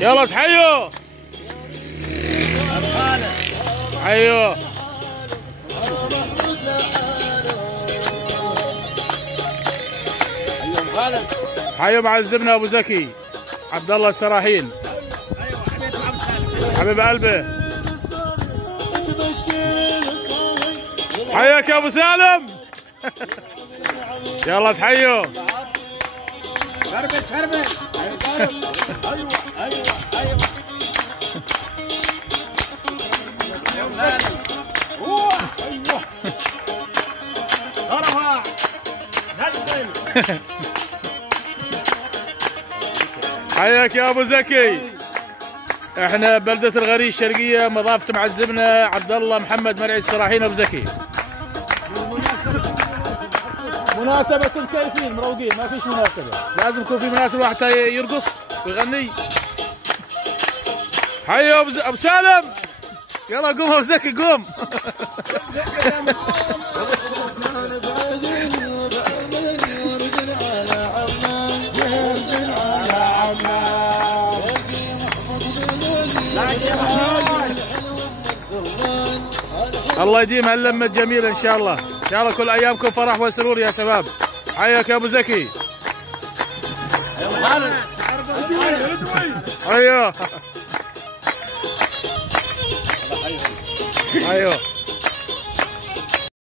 يلا تحيوا. حيوا. حيوا معزمنا ابو زكي عبد الله السراحين. حبيب قلبي. حياك يا ابو سالم. يلا تحيوا. شربت شربت. ايوه ايوه ايوه. ايوه ايوه. ارفع نزل. حياك يا ابو زكي. احنا بلدة الغريش الشرقية، مضافة معزمنا عبد الله محمد مرعي السراحين ابو زكي. مناسبة الكيفين مروقين، ما فيش مناسبة، لازم يكون في مناسبة حتى يرقص ويغني. حيا ابو سالم. يلا قوم ابو زكي قوم. الله يديم هاللمة الجميلة ان شاء الله، ان شاء الله كل ايامكم فرح وسرور يا شباب. حياك يا ابو زكي. ايوه ايوه.